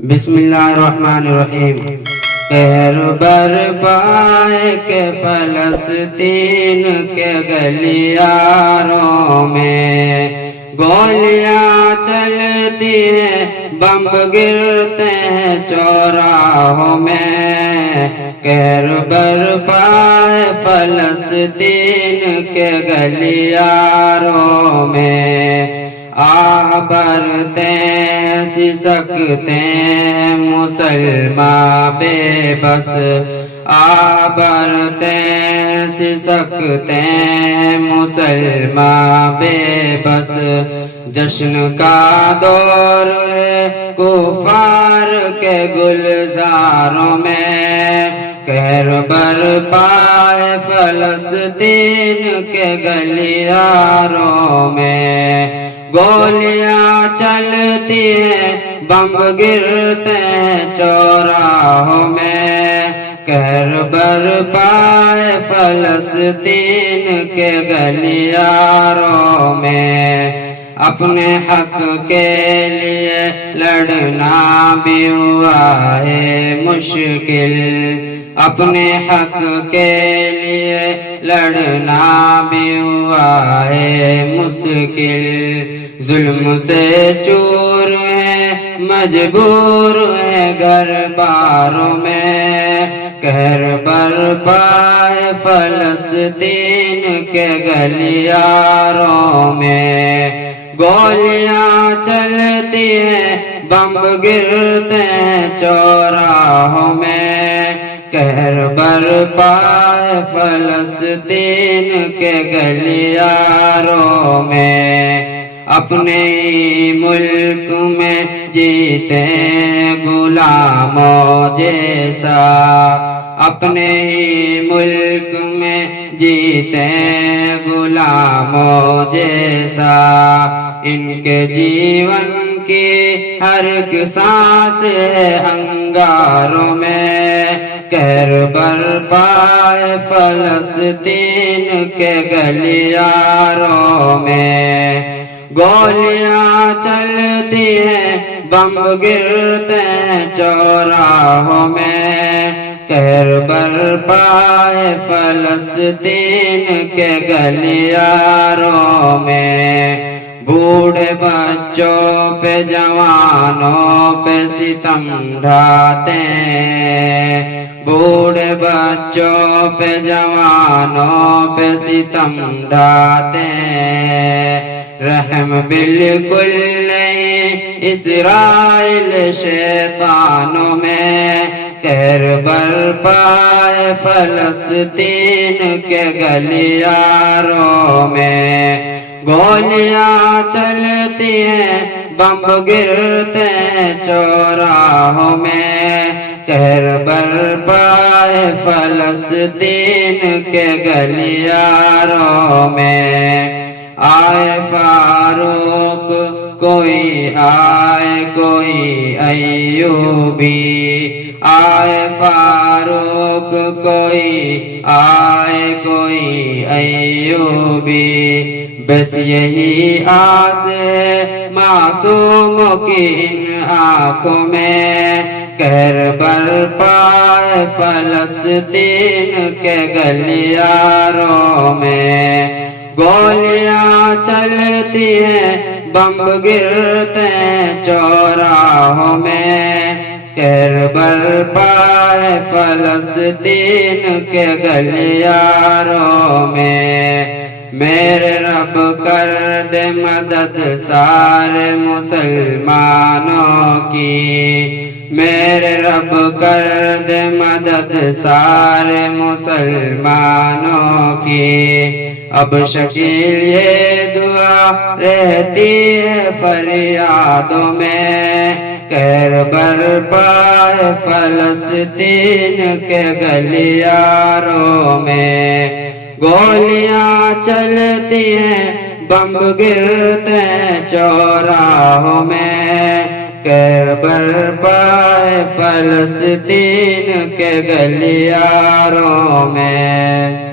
بسم اللہ الرحمن الرحیم۔ قہر برپائے کہ فلسطین کے گلیاروں میں گولیاں چلتی ہیں، بم گرتے ہیں چوراہوں میں۔ قہر برپائے فلسطین کے گلیاروں میں، آہ بھرتے ہیں سسکتے ہیں مسلمان بے بس، آہ بھرتے ہیں سسکتے ہیں مسلمان بے بس۔ جشن کا دور ہے کفار کے گلزاروں میں، قہر برپائے فلسطین کے گلیاروں میں۔ گولیاں چلتی ہیں، بم گرتے ہیں چوراہوں میں، قہر برپائے فلسطین کے گلیاروں میں۔ اپنے حق کے لیے لڑنا بھی ہوا ہے مشکل، اپنے حق کے لیے لڑنا بھی ہوا ہے مشکل۔ ظلم سے چور ہیں، مجبور ہیں گھر باروں میں، قہر برپائے فلسطین کے گلیاروں میں۔ گولیاں چلتی ہیں، بم گرتے ہیں چوراہوں میں، قہر برپائے فلسطین کے گلیاروں میں۔ اپنے ہی ملک میں جیتے غلاموں جیسا، اپنے ہی ملک میں جیتے غلاموں جیسا۔ ان کے جیون کی ہر ایک سانس ہے انگاروں میں، قہر برپائے فلسطین کے گلیاروں میں۔ گولیاں چلتی ہیں، بم گرتے ہیں چوراہوں میں، قہر برپائے فلسطین کے گلیاروں میں۔ بوڑھے بچوں پہ جوانوں پہ ستم ڈھاتے ہیں، بوڑھے بچوں پہ جوانوں پہ ستم ڈھاتے ہیں۔ رحم بالکل نہیں اسرائیل شیطانوں میں، قہر برپائے فلسطین کے گلیاروں میں۔ گولیاں چلتی ہیں، بم گرتے ہیں چوراہوں میں، قہر برپائے فلسطین کے گلیاروں میں۔ آئے فاروق کوئی آئے کوئی ایوبی، آئے فاروق کوئی آئے کوئی ایوبی۔ بس یہی آس ہے معصوموں کی ان آنکھوں میں، قہر برپائے فلسطین کے گلیاروں میں۔ گولیاں چلتی ہیں، بم گرتے ہیں چوراہوں میں، قہر برپائے فلسطین کے گلیاروں میں۔ میرے رب کر دے مدد سارے مسلمانوں کی، میرے رب کر دے مدد سارے مسلمانوں کی۔ اب شکیل یہ دعا رہتی ہے فریادوں میں، قہر برپائے فلسطین کے گلیاروں میں۔ گولیاں چلتی ہیں، بم گرتے ہیں چوراہوں میں، قہر برپائے فلسطین کے گلیاروں میں۔